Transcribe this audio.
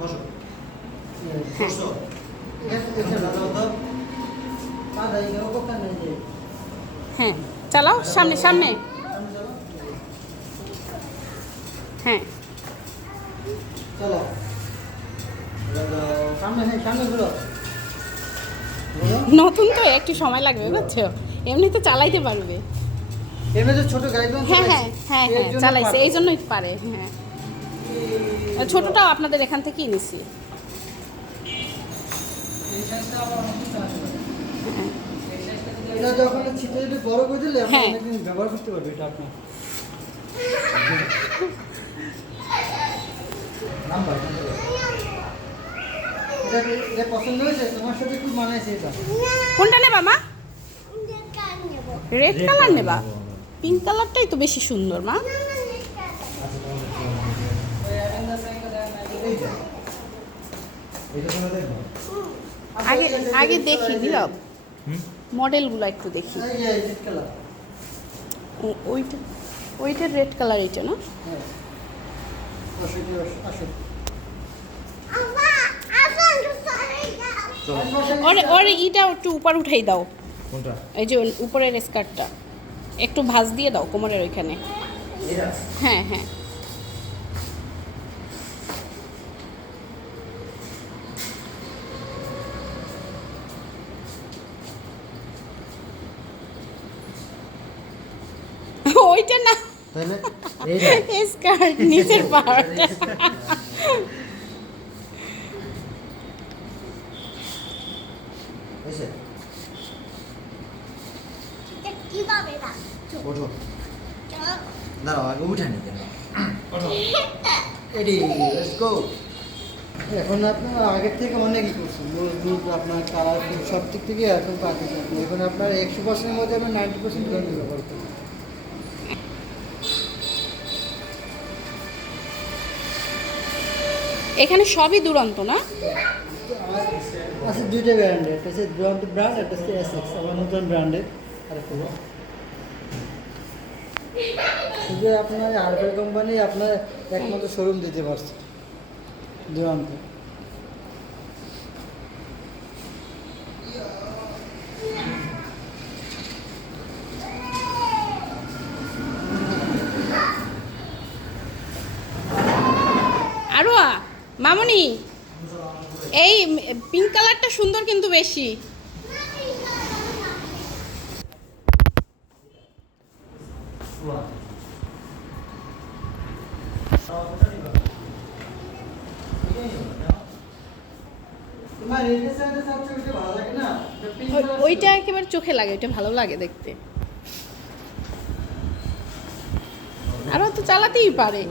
বসো। হ্যাঁ চালাও, সামনে সামনে। হ্যাঁ চলো সামনে, হ্যাঁ সামনে ঘুরো। নতুন তো একটু সময় লাগবে বুঝছো, এমনিতে চালাইতে পারবে। এমনি তো ছোট গাড়ি হ্যাঁ হ্যাঁ হ্যাঁ হ্যাঁ চালাইছে, এই জন্যই পারে। হ্যাঁ ছোটটাও আপনাদের এখান থেকেই নিছি। এটা যখন ছিটে যদি বড় করে দিলে আপনি হ্যাঁ। অনেকদিন ব্যবহার করতে পারবে এটা আপনার। নাম্বার এটা পছন্দ হয়েছে, তোমার সাথে খুব মানাইছে এটা। কোনটা নেবা মা? রেড কালার নেবা? পিঙ্ক কালারটাই তো বেশি সুন্দর মা। আগে আগে দেখি নীরব, মডেলগুলো একটু দেখি। ওইটা ওইটার রেড কালার, এটা না? ওরে ওরে ইটা একটু উপর উঠাই দাও। কোনটা? এই যে উপরের স্কার্টটা একটু ভাঁজ দিয়ে দাও কোমরের ওইখানে। হ্যাঁ হ্যাঁ ওইটা না, তাহলে স্কার্ট নিচের পার্ট। এসে ওঠো, দাঁড়াও আগে উঠে নি কেন। Ready, let's go. এখন আপনার আগের থেকে অনেকই করছেন, মজবুত আপনার কালার সব দিক থেকে এখন পাচ্ছেন। এখন আপনার 100%-এর মধ্যে আপনার 90% ব্যবহার করতে। এখানে সবই দুরন্ত না? আচ্ছা দুইটা ব্র্যান্ডের, একটা হচ্ছে দুরন্ত ব্র্যান্ড, একটা হচ্ছে এসএক্স, আমার নতুন ব্র্যান্ডের। আর শুধু আপনার আরবেল কোম্পানি আপনার একমাত্র শোরুম দিতে পারছে দুরন্ত। আরো মামনি, এই পিঙ্ক কালারটা সুন্দর কিন্তু বেশি। ওইটা একেবারে চোখে লাগে, ওইটা ভালো লাগে দেখতে। আরো তো চালাতেই পারে।